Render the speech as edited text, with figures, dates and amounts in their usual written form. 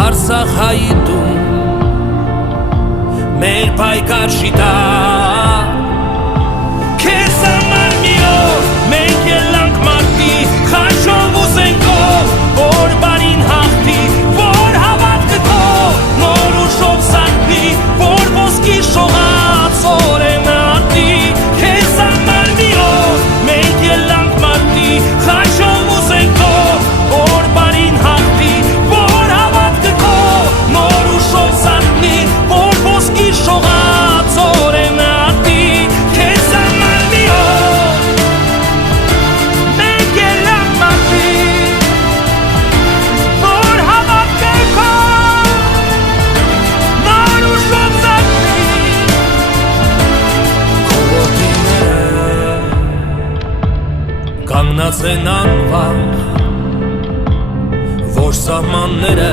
Արցախայի տուն մեր պայքար շիտա քեզ համար մի օր մենք ելանք մարտի խաչով ու զենքով որ բարին հաղթի որ հավատքը քո նոր ուժով սարքվի որ ոսկի շողած օրեն արտի քեզ համար մի օր մենք ելանք մարտի խաչով ու զենքով որ բարին հաղթի որ հավատքը քո նոր ուժով սարքվի որ ոսկի շողած օրեն արտի քեզ համար մի օր մենք ելանք մարտի որ հավատքը քո նոր ուժով սարքվի քո ոտիները կանգնած են անվախ որ սահմանները